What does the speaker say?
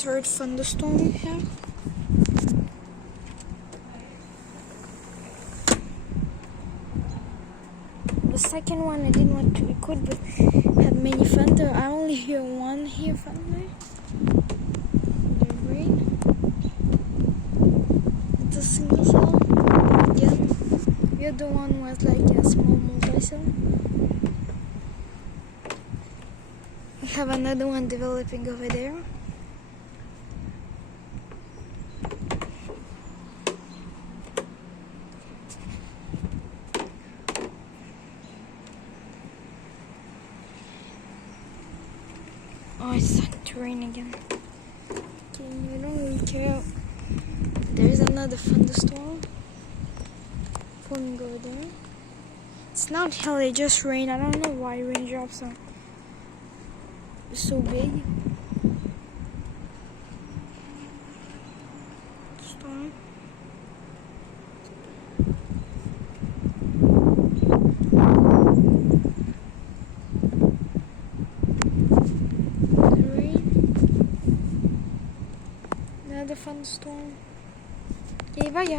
third thunderstorm we have. The second one I didn't want to record, but had many thunder. I only hear one here thunder. The rain. It's a single cell again. The other one was like a small multi-cell. We have another one developing over there. Oh, it's starting to rain again. Okay, we don't really care. There's another thunderstorm forming over there. It's not hell, it just rain. I don't know why raindrops are so big. Storm. The rain. Another thunderstorm. Okay, bye guys.